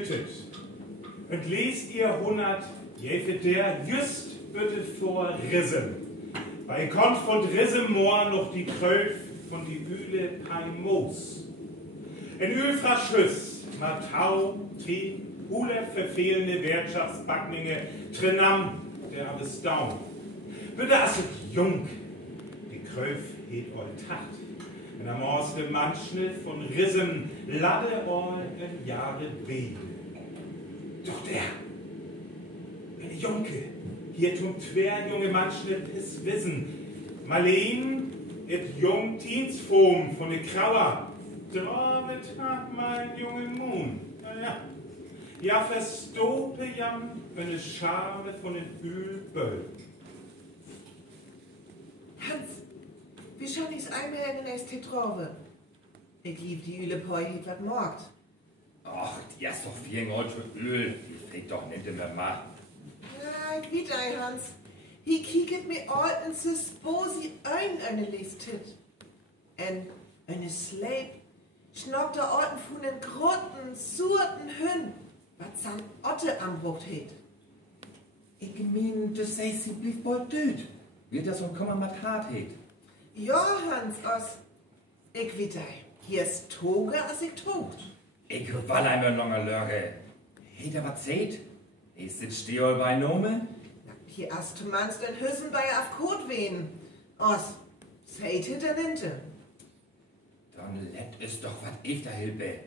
jüttet. Und lest ihr 100, jäfe der just bitte vor Rissem. Bei kommt von Rissem moor noch die Kröf von die Üle pein Moos. In Ölfraschüss, Matau, Tee, Hule verfehlende Wirtschaftsbackninge, Trinam, der alles down. Bitte asset jung, die Kröf het all tacht. In der Morske Manschne von Rissem, lade all in Jahre wege. Doch der, eine Junke, hier tun twer junge Manschne is wissen. Marleen, et jung Teensfoam von de Krauer, Dravet hat mein jungen Moon. Naja, ja verstope jam, eine Schale von den Ölböll. Hans, wie schon ich's einmal in den Tetrove? Ich lieb die Ülepoi, die wat morgt. Ach, die hast doch viel deutsche Öl. Die fängt doch nicht mehr mal. Ja, ich weet ei, Hans. Hier kieket mir alten Sisposi eine Listit. En eine Sleep schnockt der alten von den Grotten, surten Hün, wat sam Otte am Brucht het. Ich mein, das heißt, sie blieb bald düt. Wird das und kommen mit hart het. Ja, Hans, os. Ich weet ei. Hier ist Toge, als ich togt. Ich will einmal langer Lörge. Hätt er was seht? Ist das Stehol bei Nome? Hier hast du manst den Hüssen bei auf Kot wehen. Os, seht ihr denn hinten? Dann let es doch wat efter Hilbe.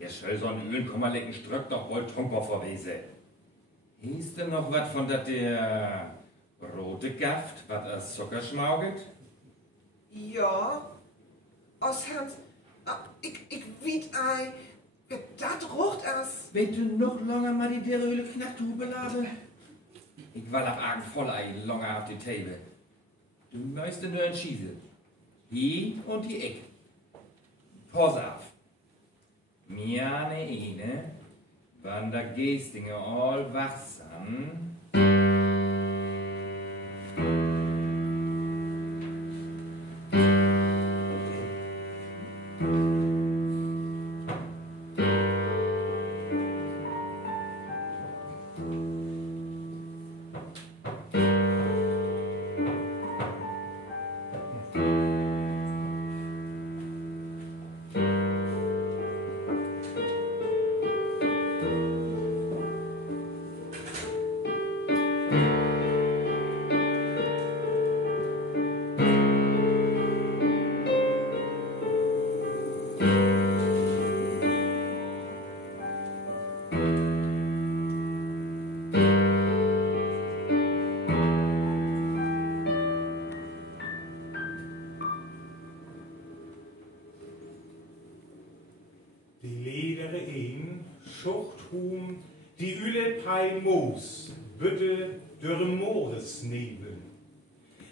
Der soll so ein Ölenkommerlecken Ströck doch wohl Trunker verwese. Hieß denn noch wat von der rote Gaft, wat as Zucker schmauget? Ja. Os, Hans, ich weet ei. Dat rocht as. Wenn du noch langer mal die der Öle Knachtube labe? Ich will ab Argen voll ei langer auf die Table. Du möchtest nur entschießen. Hier und die Eck. Pass auf. Mir eine, wann der Gestinger all wachsam. Die ledere Ehen, Schuchthum, die Ülepei Moos, Bütte, dürre Mooresnebel.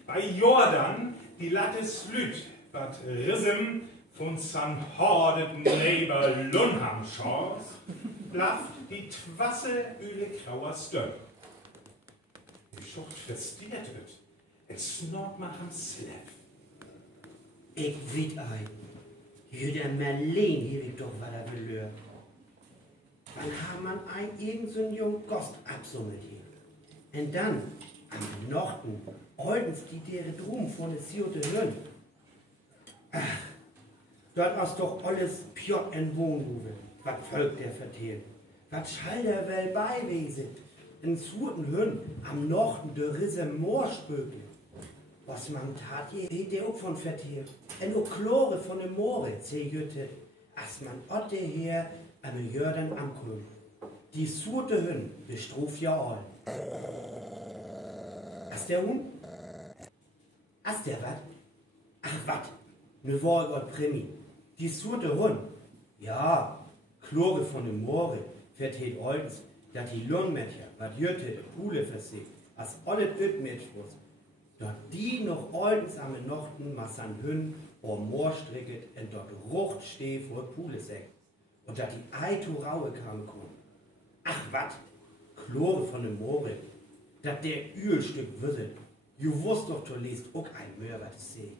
Bei Jordan die Lattes Lüt, wat Rissem von San Hordet Neighbor Lunham Schors, blafft die Twasse Üle Krauer Stöll. Die Schucht festiert wird, es snork machen Sleff. Ich weet ei. Jüder Merlin, hier wird doch was er belöhr. Wann haben man ein irgend so ein jungen Gost absummelt hier? Und dann, am Norden, oldens die dere drum von der Siote Hön. Ach, dort ist doch alles Pjott en Wohnhuwe, wat Volk der verteilt. Wat schall der Well beiwese. In Surten Hön, am Norden der Risse Moorspökel. Was man tat je, geht der auch von verteilt. En o Chlore von dem Moore, jütte, as man otte her am Jörden ankommt. Die surte Hün bestruf ja all. As der Hund? As der wat? Ach wat, ne Wohl und Primi. Die surte Hund? Ja, Chlore von dem Moore, verteilt oldens, dat die Lungmädchen, wat jütte, Pule versiegt, as alle Ötmädchens. Dort die noch oldens am Nochten massan Hün o Moor stricket en dort Rucht steh vor Pulesäck. Und dat die Eitu Raue kam kommen. Ach wat, Chlore von dem Moore, dat der Ölstück wisset. Du wusst doch, du liest auch ein Möhr, was ich seh.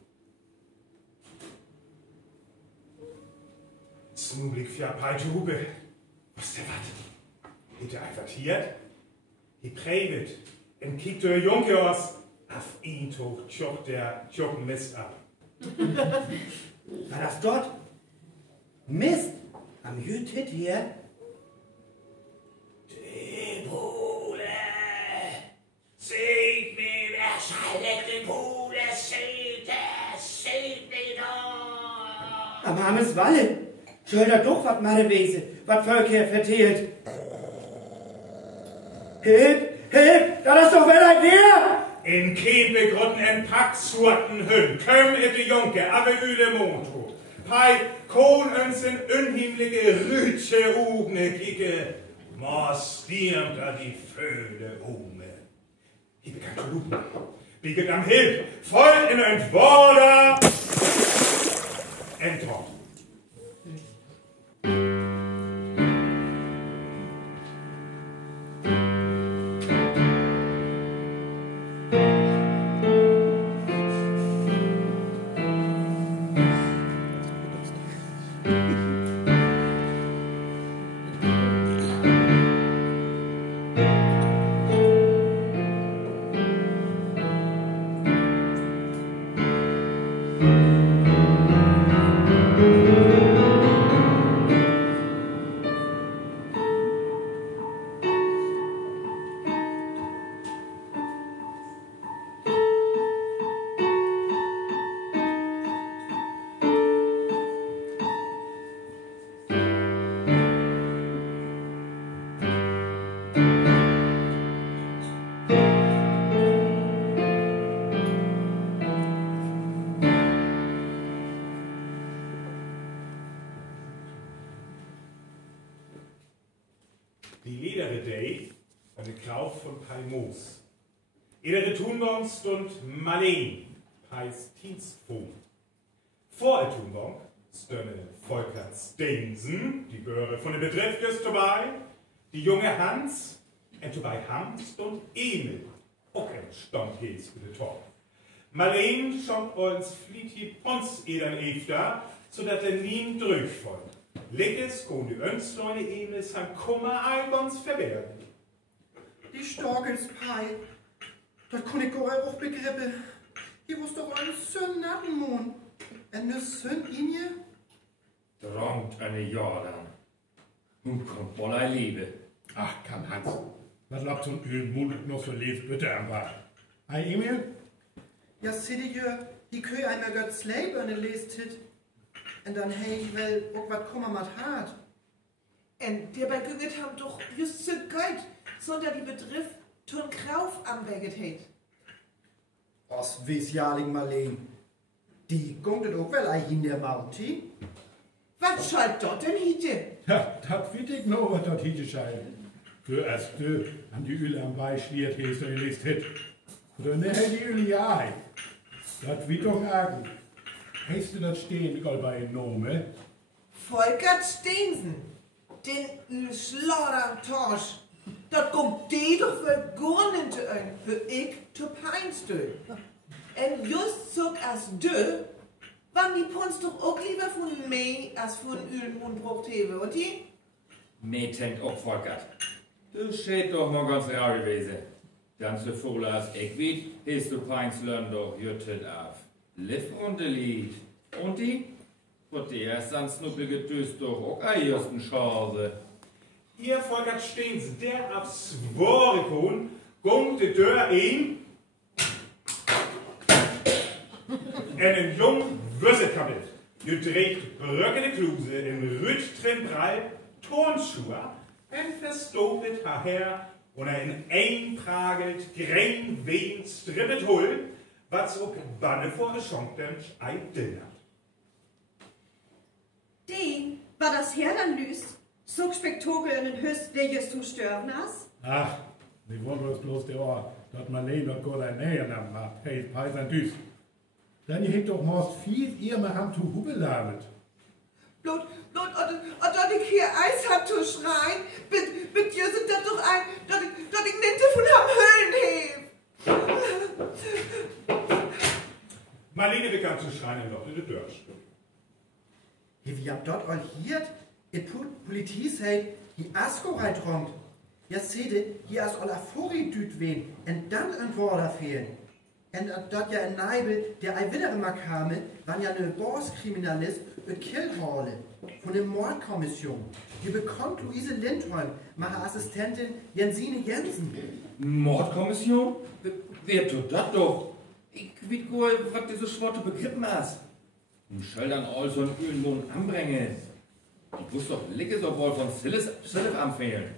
Zum Blick für Peitehube. Was der wartet? Hitte einvertiert, die Prävet, en kiekt der Junke aus, auf ihn toch tjoch der Tjochen Mist ab. War das dort? Mist, am Jütit hier? Die Pule, seht mir, wer schaltet die Pule, seht mir doch. Am armes Walle. Schau da doch, wat meine Wese, wat Völker verteilt. Hilf, da ist doch wer der! In Kepe grotten en Pack sorten Hünn, köm et Junke, aber üle Moto. Pai, kon uns en unheimliche Rütsche Ugne kicke, Mors stirmt a die Föhle Ume. Ich begann zu lupen, bieget am Hilf, voll in ein Worder, entort. Die ledere Day, eine Krauf von Paimos. Edere Thunbong stund Marleen, Pais Dienstboom. Vor der Thunbong stünde Volker Stensen, die Göre von dem Betreff des dabei, die junge Hans, und dabei Hans und Emil, auch ein Standhes für den Tor. Marleen schont uns flietig Pons edern Efter, so dass der Nien durchfolgt. Leckes kon die Önsleune Emils han Kummer Albons verbergen. Die Storkelspei, das kann ich auch begriffen. Hier muss doch ein Sön Nattenmond. Eine Sön Inje? Drongt eine Jordan. Nun kommt wohl ein Liebe. Ach, kann Hans. Was glaubt so ein Ölmund noch so lebt, bitte am Bad? Hi, Emil? Ja, sieh dir, die Kühe einmal Gott Slayburne lest hit. Und dann hey ich will auch was kommen mit hart. Und der bei Gügget haben doch just so Geld, sondern die Betriff tun Krauf am Berget heit. Was weiß jaling Marleen? Die gongt auch wel ein in der Mauti? Was schalt dort denn hiete? Ja, das wird ich noch, was dort hier scheint. Für erst an die Öl am Bein schliert, hier ist der gelist hit. Oder ne, die Öl ja. Das wird doch argen. Hast du das stehen, bei Nome? Volker Stensen, den Schlaudertorsch. Dat kommt die doch für Gurnen zu ein, für ich zu Peinstö. Und just so als du, wann die Punst doch auch lieber von mir als von Ölmund braucht habe, und die? Mir tänkt auch Volkert. Du steht doch mal ganz rar gewesen. Dann so voll als ich weet, hast du Peinslern doch jüttet auf. Liv und de Lied. Und die? Von der ist dann snuppelige Düst doch auch ein ersten Schase. Ihr Volker Stensen, der auf Svorikon, gongt die Tür ein, einen jungen Würsekabelt, geträgt bröckele Kluse in Rütttrennbrei, Turnschuhe, ein verstopet Haar und ein einpragelt, grein wehen strippet Hull, was auch Banne vor der Schonktensch ein Dinner. Den war das Herrenlüs, so Spektakel in den Hüst, der jetzt zu stören hast? Ach, wir wollen bloß der Ort, dass Marleen dort gut ein Nähe nahm hat. Hey, Peiser Düs. Dann ihr hätt doch most viel ihr mal haben zu Hubelamet. Blut, und dort ich hier Eis hat zu schreien, mit dir sind das doch ein, dort ich nennte von am Höllenheb. Marlene begann zu schreien im Loch in der Dörsch. Wie habt dort all hier, et Politie sagt, die Asko reitrongt. Ja, seht hier als aller vorgedüht wen, und dann ein Worder fehlen. Und dort ja ein Neibel, der ein wiederum mal kam, waren ja eine Borskriminalist und Killhorle von der Mordkommission. Die bekommt Luise Lindholm, meine Assistentin Jensine Jensen. Mordkommission? Wer tut das doch? Ich weiß gar nicht, was diese Schworte begriffen hast. Du soll dann all so ein Ölenlohn anbringen. Ich wusste doch, Licke so wohl von Sillis empfehlen.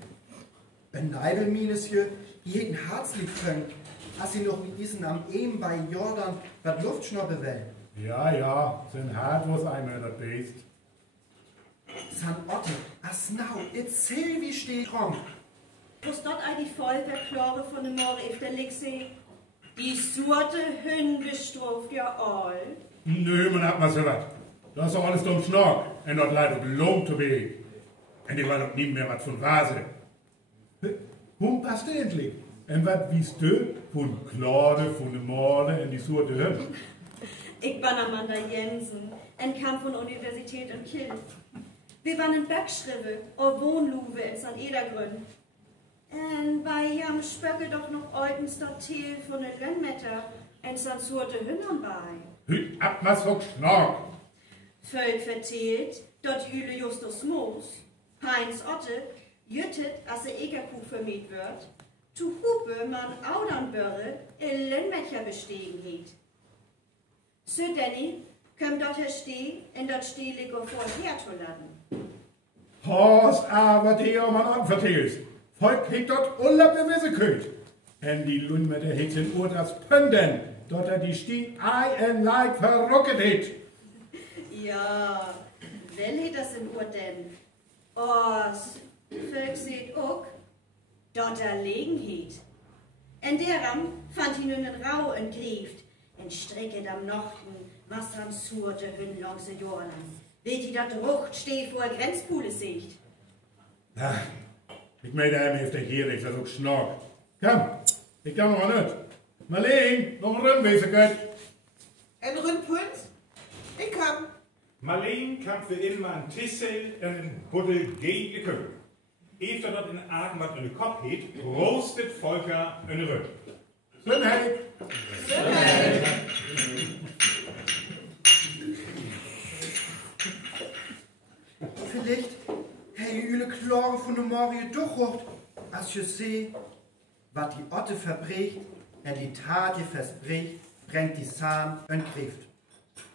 Ein Neibel mines hier, die ein Herzlied fängt, als sie noch mit diesen am Ehm bei Jordan was Luft schnoppen will. Ja, sein Hart was einmal das Beest. San Otte, asnau, erzähl, wie steht rum. Was dort eigentlich voll verklare von dem Morgen auf der Lixi? Die Sorte Hünn bestraft ja all. Nö, man hat mal so was. Das ist doch alles dumm Schnork. Und dort leidet Lohn zu Weg. Und die war doch nie mehr was von Vase. Hum passt endlich. Und was wiest du von Klade, von den Morde und die Sorte Hünn? Ich bin Amanda Jensen und kam von der Universität in Kiel. Wir waren in Bergschrive, oder Wohnluwe in St. Edergrün. Und bei jam Spöcke doch noch eutens dort Teil von den Lönmetter und St. Sorte Hünnern bei. Hüt ab, was für Schnork. Völk verteilt, dort Jüle Justus Moos. Heinz Otte, jüttet, als der Egerkuh vermiet wird, zu Hupe man Audernbörre in Lönmetter bestehen hielt. So Danny, komm dort hersteh, in dort stehlige vorher zu laden. Horst, aber die man anverteilt. Volk hegt dort Urlaub bewisse könnt. Und die Lund mit der Hexen Uhr das Pünden, dort er die Stien ei en Leid verrucket het. Ja, wenn he das in Uhr denn? Os, Volk seht auch, dort er legen hiet. En deram fand ihn in den Rau entgrieft, en strecket am Nochten, was han surte hün langse Jordan. Weht die dat Rucht steht vor Grenzpule sicht. Ach, ich meine einmal auf der Gier, ich versuch Schnork. Komm, ich kann noch nicht. Marleen, noch ein Rünnwesen könnt. Ein Rundpuls? Ich komm. Marleen kam für immer an Tissel und in Buddel gegen die Köpfe. Efter dort in Argen was in den Kopf hat, rostet Volker in den Rücken. Schönheit. Vielleicht hey Jüle Klore von der Morie durchrucht, als je seh, wat die Otte verbricht, die Tat je verspricht, bringt die Samen und Grift.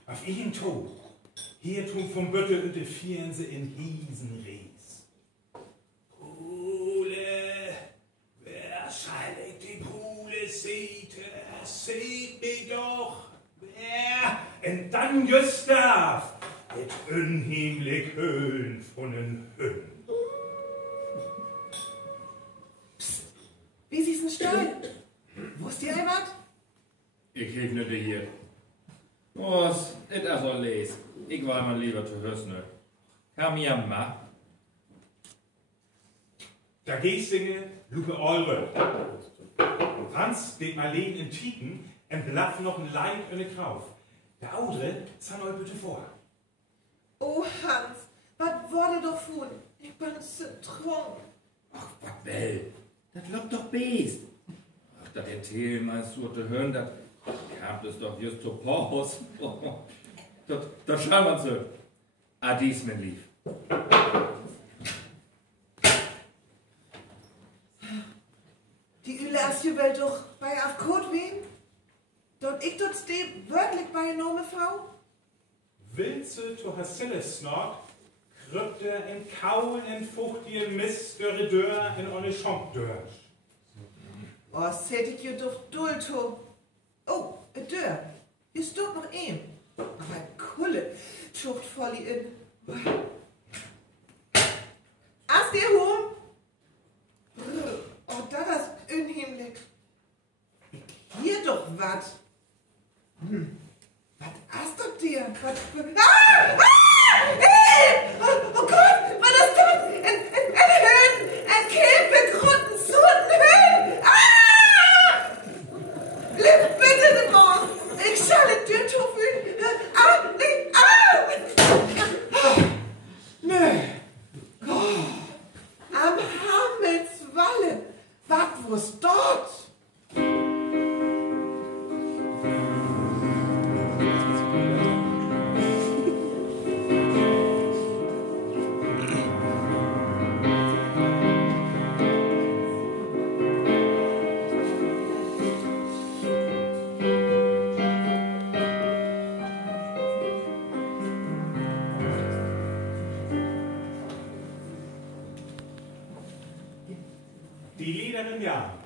Auf ihn to, hier tun vom Büttel und de Vierense in Hiesenries. Pule, wer schallet die Pule seht mich doch, wer, und dann Gustav, et unheimlich Höhlen von den Hünnen. Wie sie's denn stehen? Wusst ihr was? Ich hilf nicht hier. Was, it as all les. Ich war mal lieber zu Hörsnö. Kam ja ma. Da Gieslinge, Lupe Eure. Hans steht Marleen in Tiken und blaff noch ein Leib in den Krauf. Der Audre, zahn euch bitte vor. Oh Hans, was wurde doch von? Ich bin so trunk. Ach, was will? Das lobt doch Beest. Ach, das erzählen meinst du zu hören, das kam es doch just zu Paus. Das schauen wir uns so. Adies, mein Lieb. Die Üle erst Welt doch bei Afkot wen? Dort ich dort steh wirklich bei einer Nome Frau? Willst du Hasselles Snork, Krypte in Kauen in fuchtige Mist, dörre Dörr in eine Schonkdörr. Oh, sättet ihr doch Dulto. Oh, Dörr. Ihr steht noch ein. Aber Kulle, schucht voll in. Ast ihr hom? Oh, da das unheimlich. Hier doch wat. Was hast du dir? Was? Oh Gott, was ist das? Ein Höhen, ein Kehlbegründen zu den Höhen. Lieb bitte den Maus. Ich schalle dir zu viel. Nee. Am Hammelswalle. Die lederen Jahren.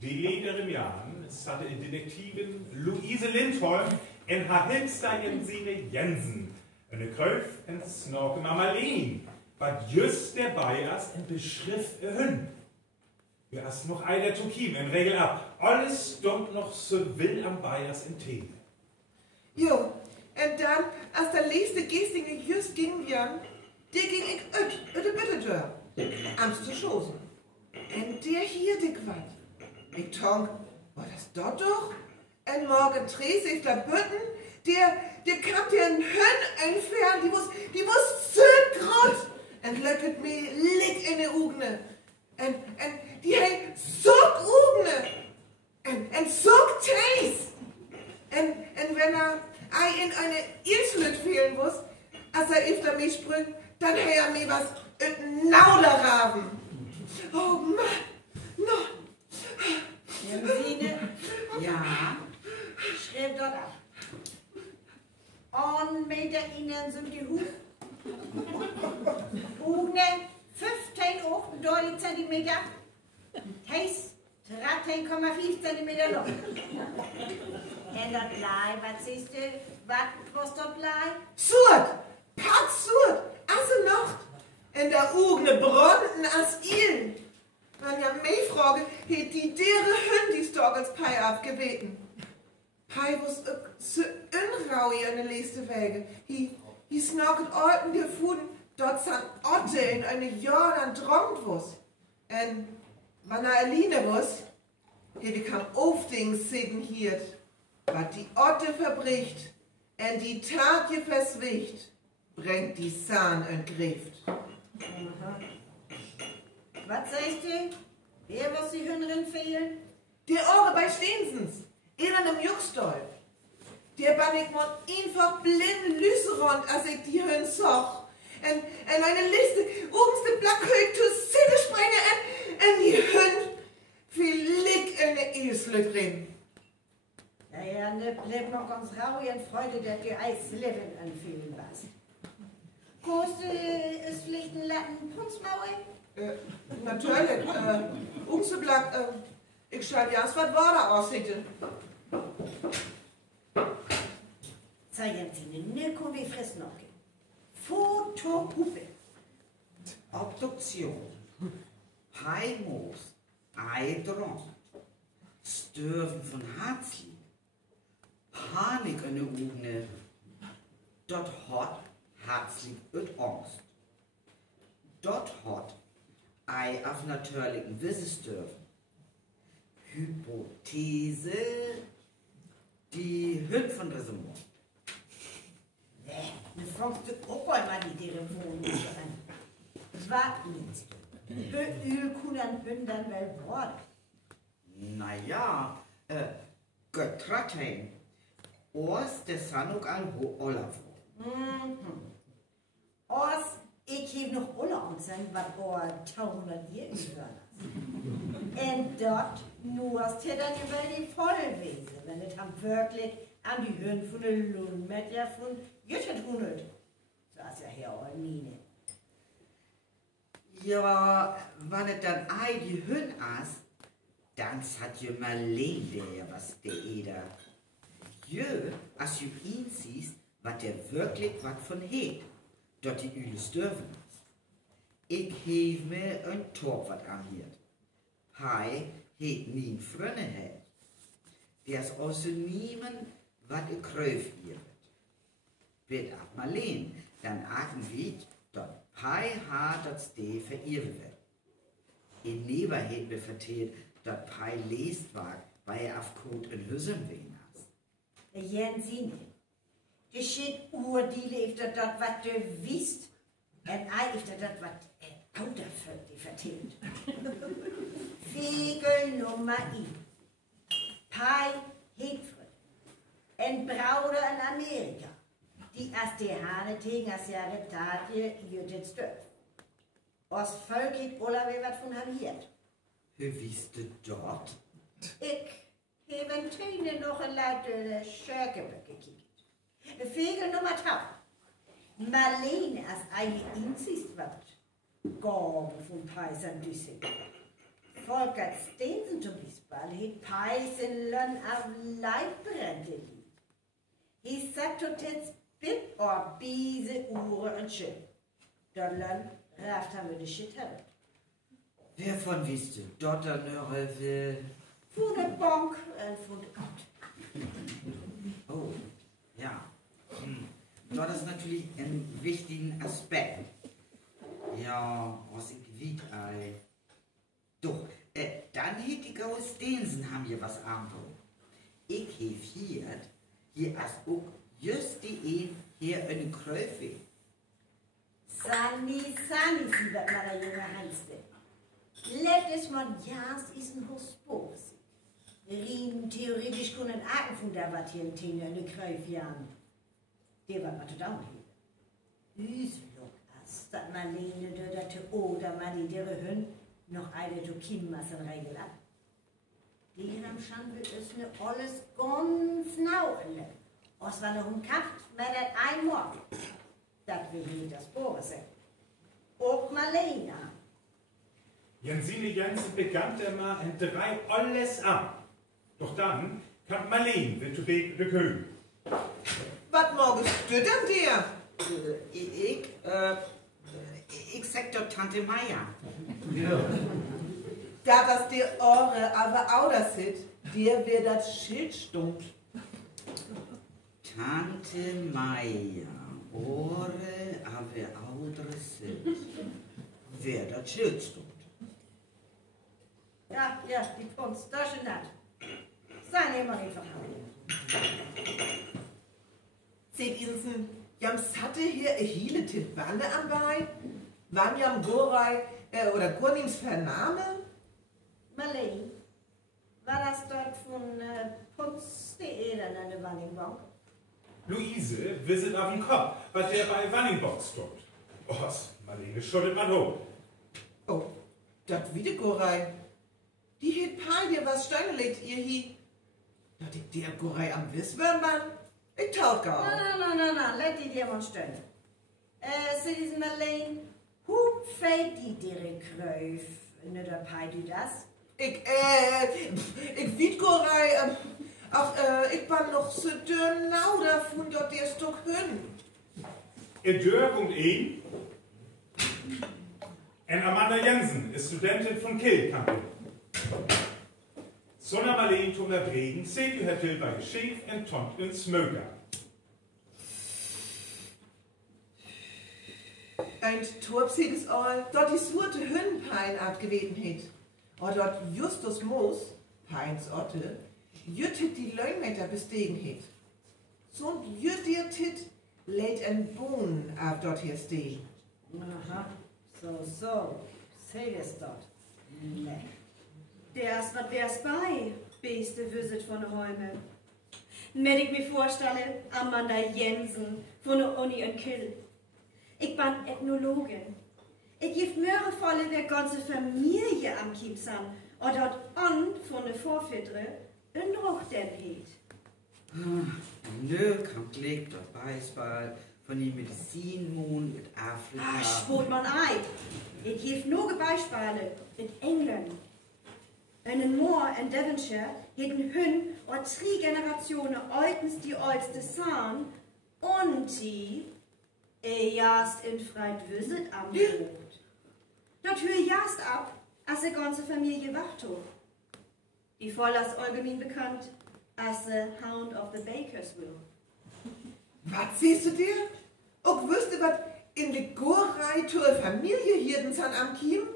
Die lederen Jahren, es hatte die Detektivin Luise Lindholm en haar Hilmster Jensine Jensen, eine Kröf en Snorke Marmalin, wat just der Bayers en beschrift Hün. Wir hast noch einer Tukim in Regel ab. Alles stimmt noch so will am Bayers in Themen. Jo, und dann, als der letzte Gestinge just ging Jan, der ging ich ut de Bittedeur, amst zu Schosen. Und der hier dick wat. Ich tonk, war das dort doch? Und morgen Trese ich da Bütten, der kam den Hön entfernen, die muss so grot. Und löcket mir lick in die Ugne. Und die hei so Ugne. Und so Teis. Und wenn er in eine Ilslüt fehlen muss, als er öfter mich sprüht, dann hei mir was Nauderraben. Oh Mann, no. Jensine, ja, schreib dort ab. 1 Meter innen sind die Hut. Ugne 15,38 Zentimeter. Heiß 13,5 Zentimeter noch. Und das Blei, was siehst du, was dort Blei? Surt, pat surt, also Nacht. In der Ugne bronnten as Ilen. Wenn ja mich frage, hätt die dere Hündis doch als Pai abgebeten. Pai was so unrau in de letzte Wege. Hi snorket Orten der Fuden, dort san Otte in eine Jahr dann tronkt was. En wann er alleine was, hätte kam Aufdings sitten hiert. Wat die Otte verbricht, en die Tat je verswicht, bringt die Sahn entgrift. Was sagst du? Wer muss die Hünderin fehlen? Der Ohre bei Stensens, in einem Juckstall. Der ban ich mal einfach blind Lüserond, als ich die Hünd soch. En eine Liste, obenste Blackhöck zu Sitte springen, en die Hünd viel Lick in der Ilslüt drin. Ja, ne, bleib noch ganz rau in Freude, dass du Eis Leben anfühlen was. Kost ist vielleicht ein Latten Punzmaul? Natürlich, Umzublack, ich schau ja, was Worte aussieht. Zeigen Sie ne komm wie friss noch. Fotopuppe. Obduktion. Heimos. Eidron. Stürven von Herzli. Panik in der Ugne. Dort hat Herzli und Angst. Dort hat ei auf natürlichen Wissensdürfen. Hypothese, die Hünd von Resumont. Ne fragst du auch einmal die deren Wohnung an. Was meinst du? Beül kunan Hündern wel Wort. Naja, Göttratein. Ors de Sanuk al ho Olaf. Os, ich heb noch alle anzeigen, was vor 200 Jahren war. Und dort nur hast du dann über die Vollwesen, wenn es am wirklich an die Höhen von der Lundmeter von Jüttertunnet. So ist ja hier auch Mine. Ja, wenn es dann ei die Hünd aß, dann hat je Marleen der was der Eder. Jö, als du ihn siehst, wat der wirklich wat von het, dort die Üles dürfen. Ich hef mir ein Tor wat anhiert. Hei het nien Frönne het. Der ist also niemand, wat ich kröf ihr wird. Wird ab Marleen, dann agen wit, dort Hei ha dort ste verirre wird. In Neber het mir vertelt, dort Pai lest war, weil auf Kot in Hüssen wehen hast. Jensine, die steht urdiele ifter dort, was du wisst, und ei ifter dort, was Auter für die vertelt. Fegel Nummer I. Pai Hedfried. En Brauder in Amerika. Die as die Hane tegen as Jahre Tatje jütet stöp. Aus Volk het Ola wie wat von ham hiert. Wie wisst du dort? Ich heb en Töne noch ein Leute Schörkeböck gekickt. Fegel Nummer 10. Marlene as eine Inzist wat. Gorben von Peisern Düssig. Volker Steensen zum Beispiel, he Peisen lön av Leibbrände. He sagt tot jetzt bit or biese Uhr und schön. Dort lön raft haben wir die Shit haben. Wer von wisst du? Dort nöre will. Von der Bank und von der Gott. Oh, ja. Dort ist natürlich ein wichtiger Aspekt. Ja, was ich wied, Doch, dann hätte die Steensen haben hier was anderes. Ich hef hier als auch just die ein hier eine Kröfe. Sani, sie wird mal der junge Hanste. Letztes Mal Jas ist ein Hospos. Rien theoretisch können Aken von der wat hier in Tene in der Kröfe jahren. Der war mal da Üslock as, dat Marlene döderte oder Mali dere Hün noch eine Dokinmasse Regel ab. Die am Schandel ist ne alles ganz nauele. Was war noch ein Kaft, mehr dat ein Mord. Dat will nicht das Boris sein. Auch Marlene. Jensine Jensen begann immer in 3 alles an. Doch dann kam Marlene mit der König. Was morgens du denn dir? Ich sag doch Tante Maya. Da das dir Ohre aber auch das sit, dir wird das Schild stumpf. Tante Maya, Ohre, aber anderes sind. Wer das Schild stund. Ja, die Pumps, das ist nett. Sei immer nicht verhauen. Seht Insen, jam satte hier hiele tit Bande am Bein? Wann jam Gorai oder Gurnims Vernahme? Marlene, war das dort von Putz.de dann an der Wanningbank? Luise wisset auf den Kopf, was der bei Wanningbock stund. Was, Marlene schüttelt man hoch. Oh, dat wieder Gorai. Die het Pai dir was Steine legt ihr hi. Dat ich der Gorai am Wisswörn, Mann. Ich taut gar. Na, let die dir mal stören. Citizen Marlene, hoe fällt die dir Kräuf? Ne, der Pai du das? Ich wied Gorai, ich bin noch so dünn davon, dort der Stück hin. Dirk und ihn. Und Amanda Jensen ist Studentin von Kiel-Camping. Sonna Marlene tun der Bregen, seht ihr Herr Till bei Geschäft und Tont in Smöger. Und Torpsiges all, dort die surte Hünnpein abgeweten het. Und dort Justus Moos, Peins Otte, jüttet die Leunmeter bestegen het. So jüttet tit, lädt en Bohnen ab dort hier stehen. Aha, so, seh es dort. Ne. Der's bei, beste Visit von Räume. Wenn ich mir vorstelle, Amanda Jensen von der Uni in Kiel. Ich bin Ethnologin. Ich gebe mühevolle der ganze Familie am Kiepsan und dort an von der Vorväter in Ruchden hielt. Nö, kann Glück doch Beispiel von den Medizinmond mit Afrika. Ach, spot man ein. Ich gebe nur Beispiele in England. Einen Moor in Devonshire hätten Hün und 3 Generationen altens die älteste Sahn und die erst in Freidwüsset am Boot. Dort hör erst ab, als die ganze Familie wacht hoch. Die voll als allgemein bekannt als the Hound of the Bakersville. Was siehst du dir? Und wüsste, was in der Gorei zur Familie hier den San am Kiem?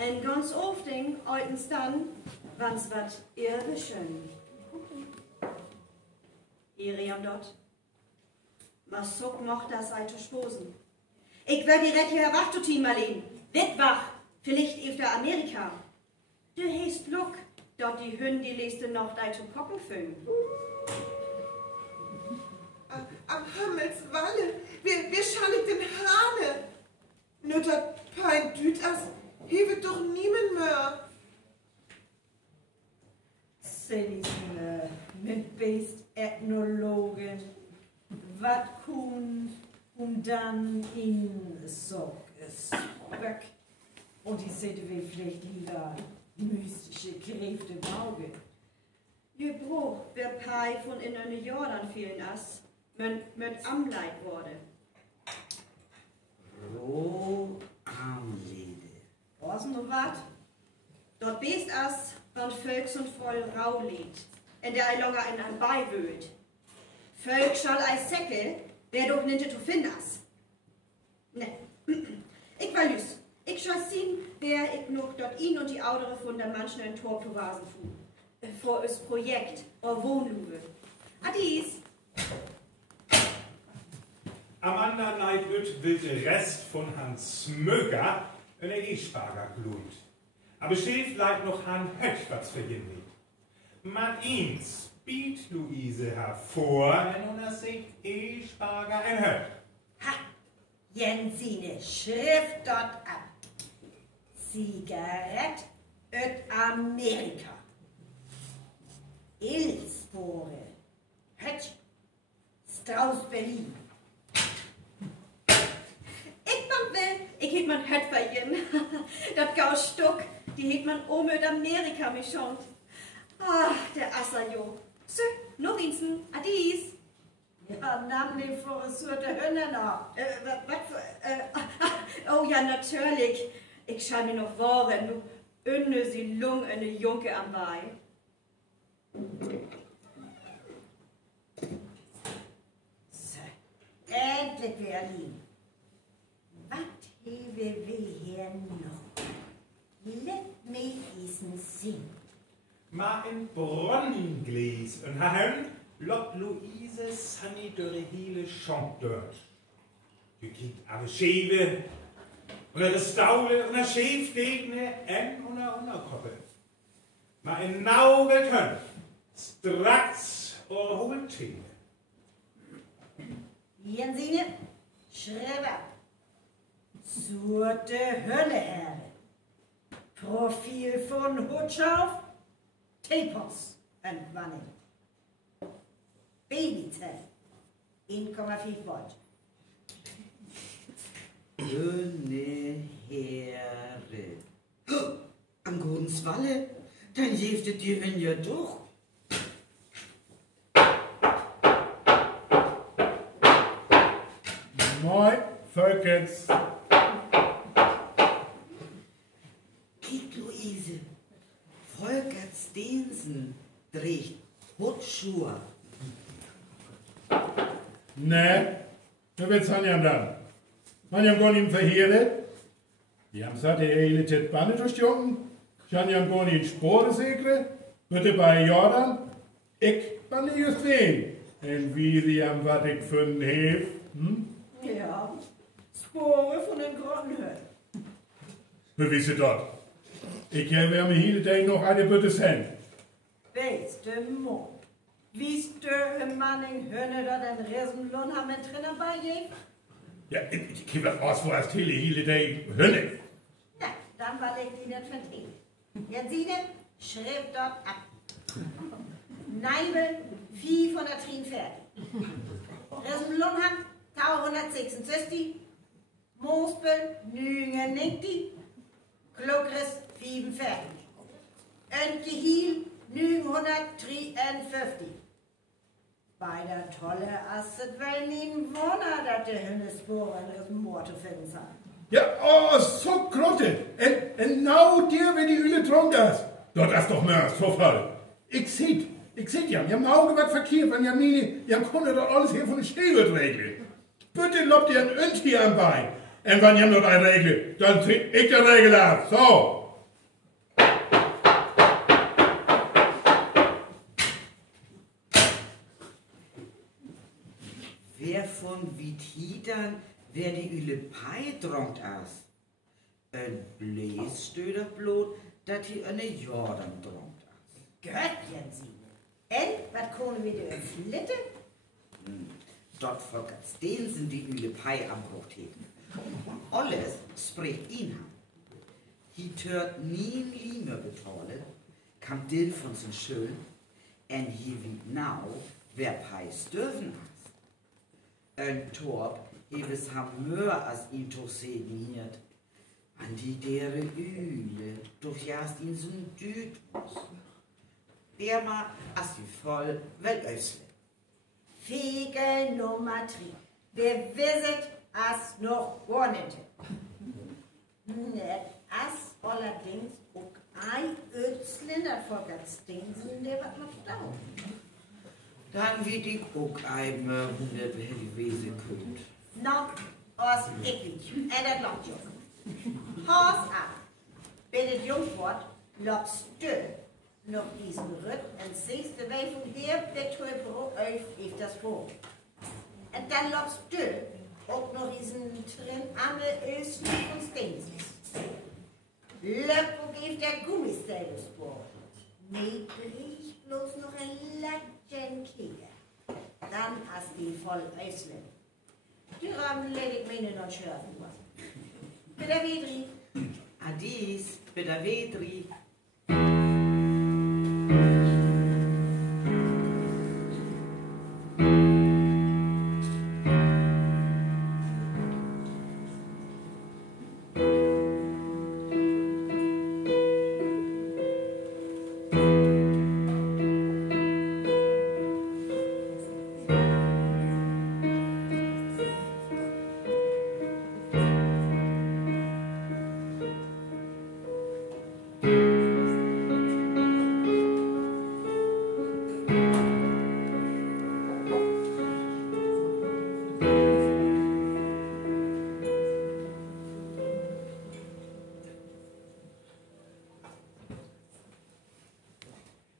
Und ganz oft altens dann, wann's wat irrischen. Iriam dort. Was so macht das Seite Sposen? Ich werde direkt hier erwacht, du Team Marlene. Wittwach, vielleicht efter Amerika. Du hast Look, dort die Hünde die nächste Nacht ein zu Kocken füllen. Am Himmelswalle, wir schallig den Hane. Nütter pein düt as, hevet doch niemand mehr. Sellisne, mit Beest Ethnologen, wat kun Und dann in Spöck. Und die sehen wir vielleicht lieber mystische Kräfte im Auge. Je Bruch, wer Pai von in eine Jordan fielen as, mit Amleit wurde. Armlede. Was noch wat? Dort bist as, wann Völks und voll Rau liegt, in der ei longer in ein Beiwöht. Völk schall ei Säcke, wer doch ninte zu findas. Ne, ich war lüs. Ich schall sehen, wer ich noch dort ihn und die Audere von der manchen ein Tor zu Vasen fuhr. Vor das Projekt, or Wohnluwe. Adies. Am anderen Neid wird der Rest von Hans Smöger in der E-Sparger glut. Aber Schäf leidt noch Han Höck, was für ihn liegt. Man ins biet Luise hervor, und er sieht E-Sparger ein Höck. Ha! Jensine, Schrift dort ab. Zigarett öt Amerika. Ilspore. Hötsch. Strauß Berlin. Ich hätt man Hött bei ihnen. Dat gau Stuck, die hätt man mit Amerika mischont. Ah, der Assajo. So, noch insen, adies. Ja, nahm den Frisur der Hölle noch. Oh ja, natürlich. Ich schall mir noch wahren, du önne sie Lung eine Junke am Bein. So, endlich Berlin. Was hebe wir hier noch? Let me isen sing. Ma in Bronnengläs und Herrn Lot Luise Sunny dörre Hiele schont dort. Du kiekt aber Schäbe und eine Staule und eine Schäfdegne und eine Unterkoppe. Ma in Nauge könnt, straks oder Hohltee. Jensine, Schreiber. Zur der Hölle, Herr. Profil von Hutschauf, Tepos Entwanning. Babyzell, 1,5 Volt. Schöne Herre. Am Godenswalle, dann jeftet die Hün ja doch. Moin, Völkens. Kiek, Luise. Volkert Steensen trägt Hutschuhe. Ne, da wird's Hanjam dann. Hanjam gon ihm verheere. Die haben satt, der hele Tet Banne durchjocken. Hanjam gon ihn Spore segre. Bitte bei Jordan. Ich banne just wen. En wie die am wat ich für'n hef. Hm? Ja, Spore von den Grottenhöhlen. Wie wisst ihr dort? Ich habe mir hier den noch eine Bitte sehen. Weißt du, Mo? Wisst du, im Manning Hönne da den Riesenlohn haben wir drinnen bei je? Ja, ich kippe aus, wo als Tele hier den Hönne. Na, dann war ich die nicht für Tele. Jensine, schrift dort ab. Neibel, Vieh von der Trin fertig. Riesenlohn haben 1166. Moosbel, Nügen, Nickti. Klugris, 45. Öntli Hiel, 953. Bei der tolle Asset weil ihn Wunder, dass der Hündespore in diesem Moor zu finden sein. Ja, oh, so Grotte. En nou dir, wenn die Üle trunk ist. Dort ist doch mehr, so voll. Ich seht ja, ihr Auge was verkehrt, wenn ihr meine, ihr konntet dort alles hier von der Stebe regeln. Bitte lobt ihr ein Önt hier am Bein. Und wenn ihr noch eine Regel, dann zieh ich die Regel ab. So. Wer von Withiedern, wer die Üle Pai dronkt as? Ein Bläs stöder blot, dat die eine Jordan dronkt as. Göttchen sie. Und, was können wir dir flitte? Dort volkert Steensen die Üle Pai am Hochtäten. Alles spricht ihn an. Hi tört nien Lime betale, kam Dill von so schön, en hier wie now, wer Pai dürfen as. Ein Torb, heves ham mehr als ihn doch segniert. An die dere Üle, doch jast ihn so düt muss. Der ma as wie voll, wel ösle. Fegel Nummer 3. Wer wisset as noch gar nicht. Net as allerdings auch ein Ötzlen, das vor ganz Dingsen, der wat noch dauert. Dann wird ich auch einmal 100 gewesen könnt. Noch aus eklig, das lobt jo. Haus ab. Wenn es jung wird, lobst du noch diesen Rück und siehst du, weil von dir Betrübro auf das Boot. Und dann lobst du auch noch diesen drin Amme Östen und Stinses. Löppo gibt der Gummistellungsboot. Nee, bricht bloß noch ein Lattchen Kinder. Dann hast du voll Öslen. Die Rahmen ledig meine noch schärfen was. Bitte Wedri. Adis, bitte Wedri.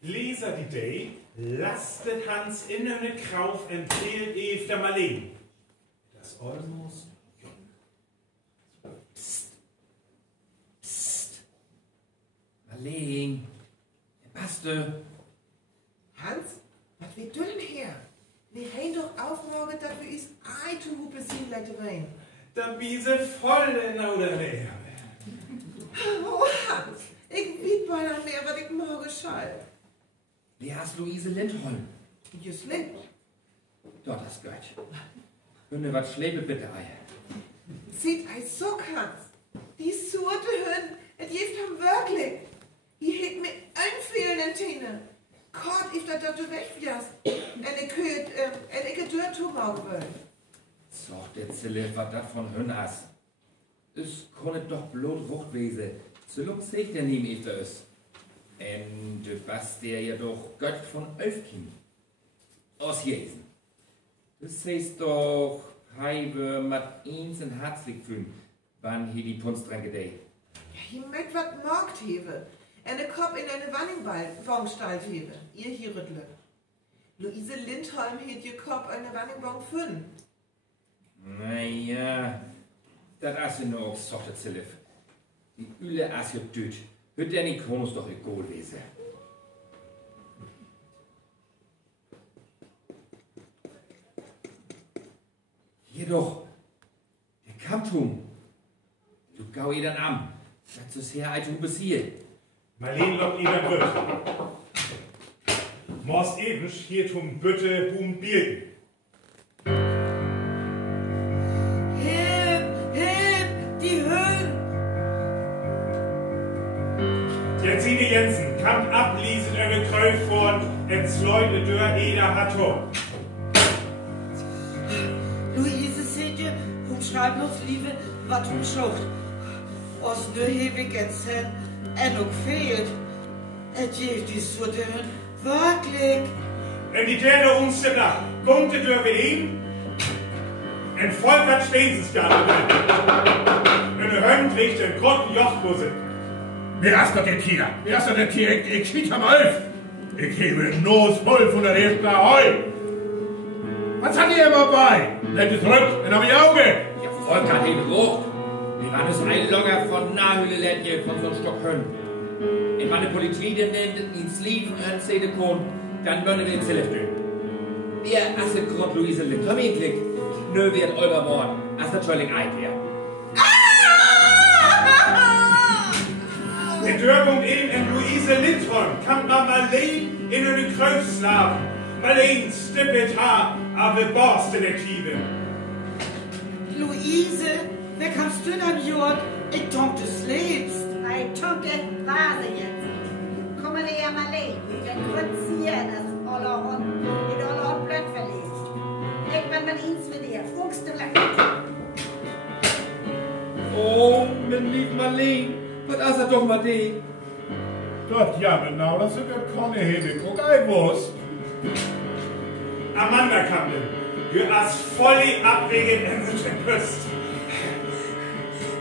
Leser die Day, lastet Hans in eine Krauf empfehlt Eve der Marleen. Das Olmos. Psst. Psst. Marleen. Was du? Hans, was willst du denn her? Wir haben doch aufmorgen, dass wir uns ein zu Hupe sehen lassen wollen. Da biese voll in oder näher. Oh, Hans, ich weet beinahe mehr, was ich morgen schall. Wie hast Luise Lindholm? Just Lind. Dort das gehört. Hünne, was schläbe bitte Eier? Seht ein Sock, Hans. Die surte Hünd, es gibt ham wirklich. Hier hebt mir einfehlenden Täne. Gott, ich da du weg wirst. Und ich gedört Tomau gewöhnt. Sog der Zille, was dat von Hünn hast. Es konne doch bloß Wuchtwese. So lang sich der neben Eva ist. Und was der ja doch Gott von Öfkin. Aus Jesen. Du siehst doch, Heibe mat eins in herzlich fühlen, wann hier die Punst dran gedeiht. Ich möcht wat morgt hebe. Eine Kopf in eine Wanningbongstalt hebe. Ihr hier rüttle. Luise Lindholm hielt ihr Kopf eine Wanningbong 5. Naja, das ist ja nur auch sochte Zillif. Die Üle ist ja düt. Hört der Nikonus doch egal wesen. Jedoch, der Kamptum. Du gau ihr dann am. Das ist her, als du bist hier. Marleen lockt ihn Brütt. Mors ewisch hier tum Bütte Bierden. Die Höhen! Jensine Jensen, kamp ab, lieset eure Kräuf vor, entsleute Dörr eder Hattor. Luise, seht ihr, schreibt noch Liebe, wat schlucht. Aus nu heb ik het zijn en ook fehlt. Het heeft die soorten werkelijk. En die derde ons te dag, komt de deur weer in. En volk hat Steensenskade. En de Hund trägt een grotten Jochbusse. Wer ist das hier? Wer ist das hier? Ich schiet am Alf. Ich hebe Nos voll von der Hälfte Heu. Was hat ihr immer bei? Lennt es rück, in am Auge. Ja, Volk hat ihn gerucht. Wir waren es ein Longer von Nahhülle Ländje von so Stockhön. In meine Politik ins Lief und Sede kommt, dann würden wir ins Hilfe. Wir asse Grund Luise Lind. Komm ihn klick. Nö wird euer Wort. As natürlich Eiper. Der Dörr kommt eben in Luise Lindholm. Kann man Marleen in eine Kröpfslaven. Marleen stippet Haar, aber Borstdetektive. Luise, wer kannst du denn, Jörg? Ich denke, du schläfst. Ich denke, warte jetzt. Komm mal her, Marleen. Den kurz hier, das alle Hund, in alle Hund blöd verlest. Ich bin mit ins für dir. Fuchst du lang. Oh, mein lieb Marleen, was ist er doch mal die? Gott, ja genau, das ist keine Hebe. Guck, ich wusst. Amanda Kampen, du hast voll abwegen in den Küst.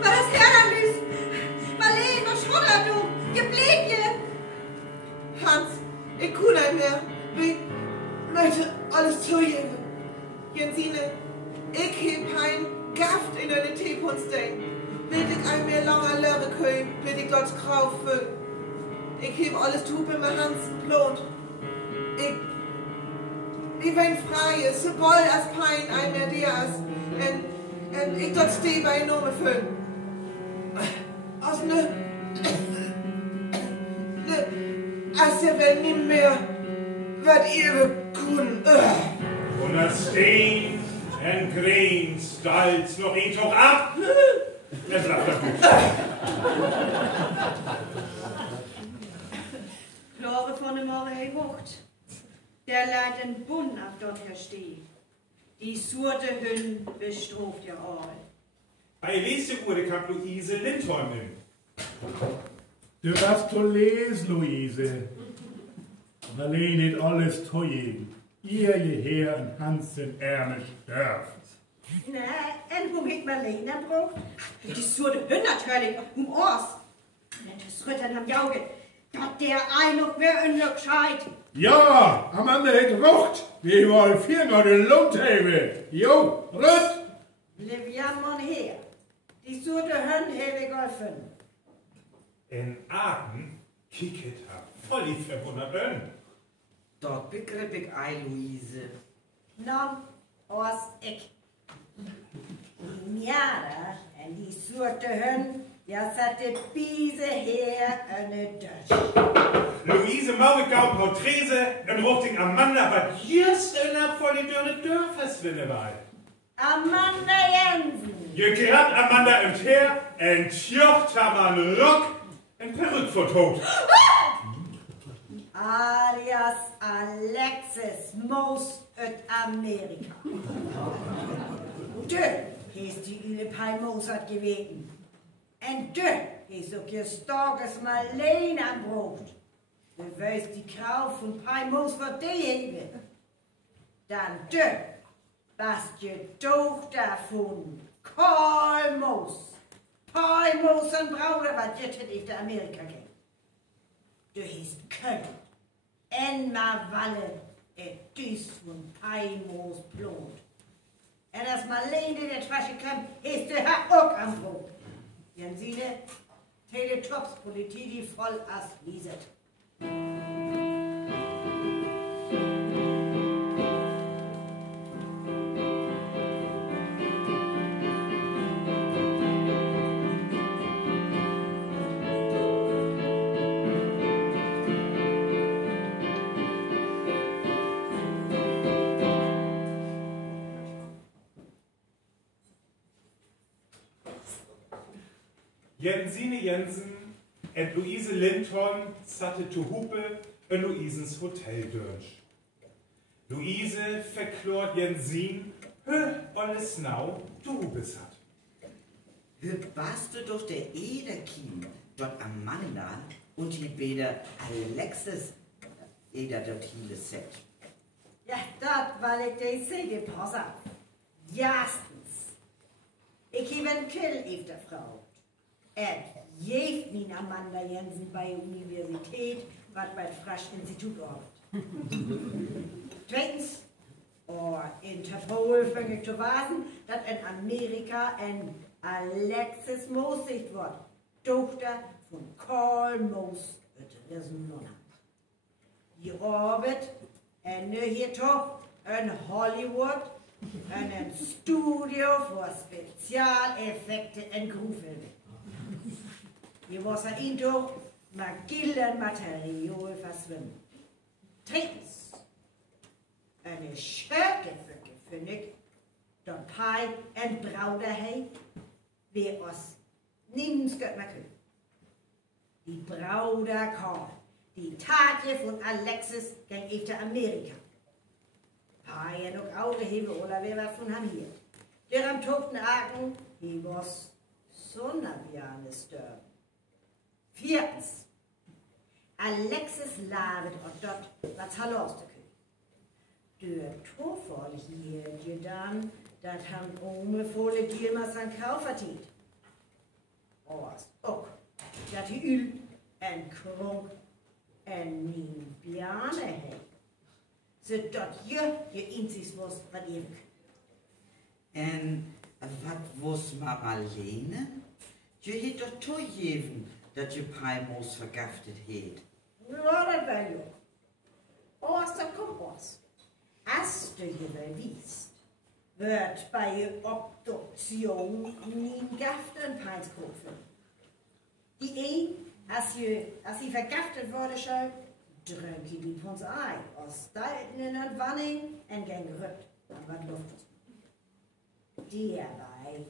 Was ist der da, Lüß? Marleen, was schuddert du? Gebläht ihr? Hans, ich kann nicht mehr. Ich möchte alles zugeben. Jensine, ich heb kein Gaft in deine Teepunstein. Will ich ein mehr langer Lehre können, will ich Gottes Krauf füllen. Ich heb alles Tupe mit Hans blond. Ich bin frei, so bald als Pein ein mehr dir ist. Und ich dort stehe bei Nome füllen. Aus als der Welt nicht mehr, was ihr können. Und das Steen und Green stolz noch ihn doch ab. Es lacht doch gut. Klare von dem Morgen Wucht. Der leidt en Bund auf dort hersteht. Die surte Hünn bestroft ja all. Bei nächste Uhr kann Luise Lindholm nehmen. Du hast zu lesen, Luise. Allein nicht alles teuer. Ihr hierher in Hansen Ärmel dürft. Na, en hoe ik Marleen dan braucht? Die surte Hünn natürlich, Ors. Und das Rüttern am Jauge. Dat der ein noch wer in der Gescheit. Ja, am Ende hat gerucht. Wir wollen viel noch den Lund haben. Jo, Rütt! Blieb jammern her. Die surte Hünn habe geholfen. In Aachen kicket er voll verwundert an. Dort begriff ich ei, Luise. Na, Ors ich. Die Mjara en die surte Hünn, ja satte Biese her eine Dösch. Luise Maugekau, Portrese und Ruchting Amanda, was just innerhalb von die Dürre Dörferswille bei. Amanda Jensen. Je gehabt Amanda im Teer, entjocht haben Rock und Perück vor Tod. Alias Alexis Moos uit Amerika. Du hast die Ülepei Mozart geweten. Und du hast auch gestorges Marleen anbrucht. Du weißt die Krau von Pai Moos für die hebe. Dann du warst die Tochter von Karl Moos. Pai Moos und Brauder, was jetzt in der Amerika geht. Du hast Köln. Enma Walle, düs von Pai Moos blond. Und das Marleen in der Tasche kommt, ist der auch am Brot. Jensine, Teletops-Politik, die voll as wieset. Jensine Jensen und Luise Lindholm satte zu Hupe in Luisens Hotel durch. Luise verklort Jensin, alles nau du Hupe satt. Warst du doch der Ederkiem, dort Amanda und die Bäder Alexis, Eder dort hiele set. Ja, dat weil ich die Säge pass auf. Erstens, ich habe einen Kill auf der Frau. Jeeft min Amanda Jensen bei der Universität, was bei Frasch Institut arbeitet. Zweitens, Interpol fängt zu warten, dass in Amerika ein Alexis Moos sicht wird, Tochter von Karl Moos uit Rizzenlonna. Die arbeitet hier doch in Hollywood, in einem Studio für Spezialeffekte in Grufeln. Hier was er ihn doch magillen Material verschwimmen. Drittens, eine Schärkefücke finde ich, dort Pai en Brauder hei, ved os nimmens gøt mig køb. Die Brauder kam, die Tatje von Alexis gang efter Amerika. Pai er nok aldrig heve eller ved hvad von ham her. Der am togten Aken, he was Sonnerbjørne større. Viertens, Alexis lavet og dot var talostekøb. Der Torfall hier gedan, dat han ome volle Dilmas an Kaufertit. Og dat die Øl en krunk en min bjørne hei. Så dat je indsigts was wat evig. En wat was maar Marlene? Je het doch toegeven dat je Paimos vergiftet het. Ja, dat wel jo. Års der kom os. As du je wel vist, wird bei Obduktion min gaften Peinskofen. Die als je vergiftet wurde schon, drängt die von uns ein, aus Deiten in der Wanning en gang rübt, dann wat Luft. Dabei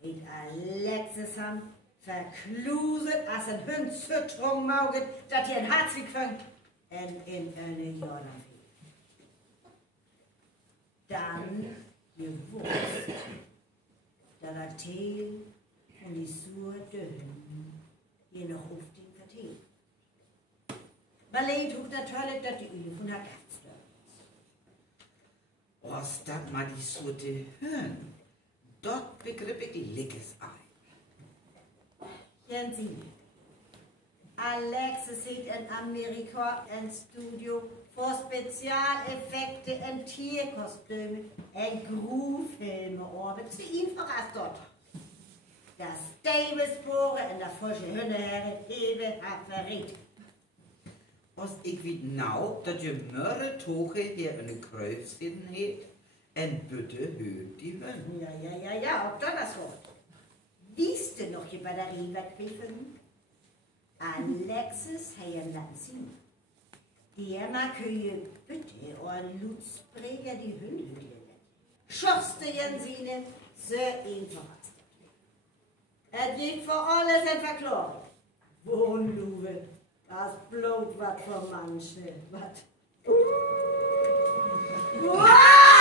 het Alexis ham verkluset, als een hund zuttrung mauget, dat hij een hartstikke kwam en in een Jordan viel. Dan gewusst, dat er teel van die soorte hunden je nog hoeft te vertellen. Marleen trug natuurlijk dat de Ulle van haar kat stört. Was dat maar die soorte hun? Dat begrip ik likkes ei. Jensine, Alexis zit in Amerika een studio voor specialeffekten en tierkostumen en groefilmen over. Het is infraast dort. Dat stijlbesporen en dat volgens hun heren even haar verriet. Als ik weet nou dat je murre toge hier een kruis zitten heeft en butte heut die hun. Ja, ook dat is goed. Wist je nog je batterie weggeven? Alexis heeft je laten zien. Dermaal kun je bitte en lutspreker die hun hüllen. Schofste Jensine, zo eenvoudig. Het geht voor alles en verklaring. Wohnluwe, das bloot wat voor manche, wat. Wow!